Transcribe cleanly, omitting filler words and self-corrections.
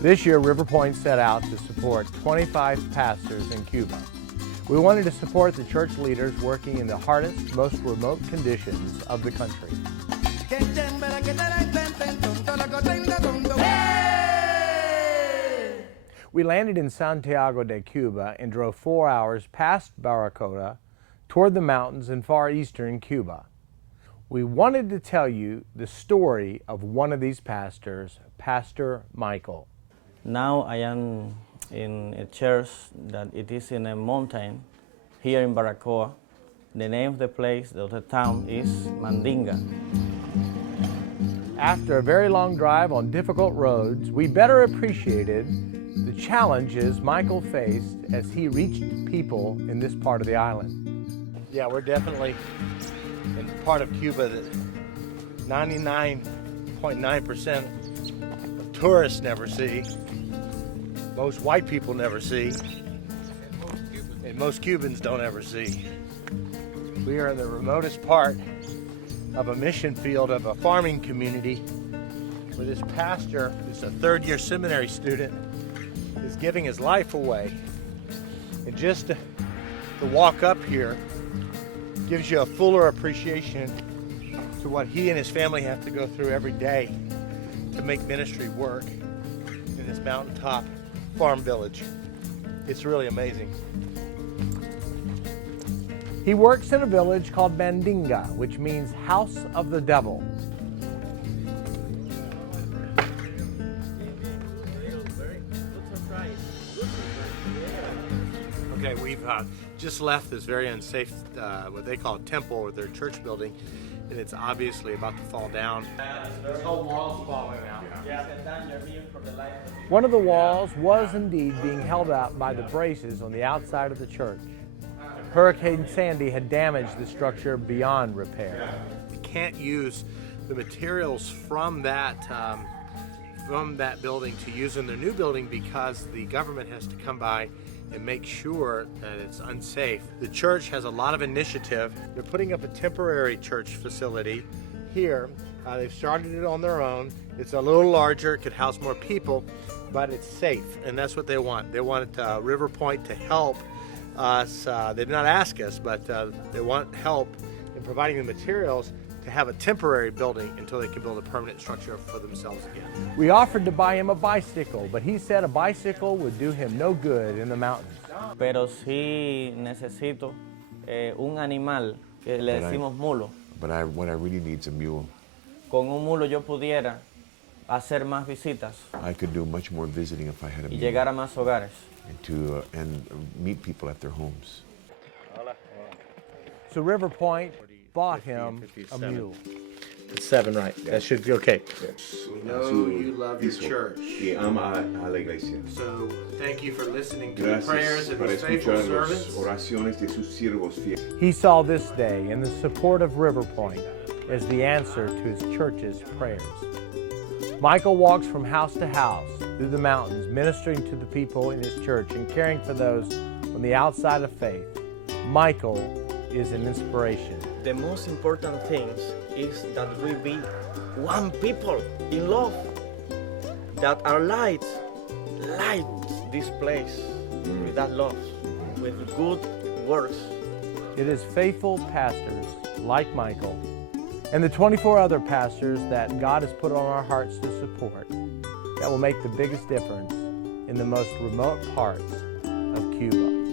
This year, River Point set out to support 25 pastors in Cuba. We wanted to support the church leaders working in the hardest, most remote conditions of the country. We landed in Santiago de Cuba and drove 4 hours past Barracoda toward the mountains in far eastern Cuba. We wanted to tell you the story of one of these pastors, Pastor Michael. Now I am in a church that it is in a mountain here in Barracoa. The name of the place, of the town, is Mandinga. After a very long drive on difficult roads, we better appreciated the challenges Michael faced as he reached people in this part of the island. Yeah, we're definitely in part of Cuba that 99.9% of tourists never see, most white people never see, and most Cubans don't ever see. We are in the remotest part of a mission field of a farming community where this pastor, who's a third-year seminary student, is giving his life away. And just to walk up here gives you a fuller appreciation to what he and his family have to go through every day to make ministry work in this mountaintop farm village. It's really amazing. He works in a village called Mandinga, which means house of the devil. Okay, we've just left this very unsafe, what they call a temple, or their church building, and it's obviously about to fall down. This whole wall's falling out. One of the walls was indeed being held up by the braces on the outside of the church. Hurricane Sandy had damaged the structure beyond repair. You can't use the materials from that building to use in their new building because the government has to come by and make sure that it's unsafe. The church has a lot of initiative. They're putting up a temporary church facility here. They've started it on their own. It's a little larger, it could house more people, but it's safe, and that's what they want. They want River Point to help us. They did not ask us, but they want help in providing the materials to have a temporary building until they can build a permanent structure for themselves again. We offered to buy him a bicycle, but he said a bicycle would do him no good in the mountains. Pero sí necesito un animal que le decimos mulo. But what I really need is a mule. Con un mulo yo pudiera hacer más visitas I could do much more visiting if I had a y mule. llegar a más hogares. And meet people at their homes. So River Point bought him a mule. It's 7, right? That should be okay. We know you love your church. Y ama a la iglesia. So thank you for listening to Gracias the prayers of para his faithful escuchar servants. las oraciones de sus siervos fieles. He saw this day and the support of River Point as the answer to his church's prayers. Michael walks from house to house through the mountains, ministering to the people in his church and caring for those on the outside of faith. Michael is an inspiration. The most important thing is that we be one people in love, that our light this place with that love, with good works. It is faithful pastors like Michael and the 24 other pastors that God has put on our hearts to support that will make the biggest difference in the most remote parts of Cuba.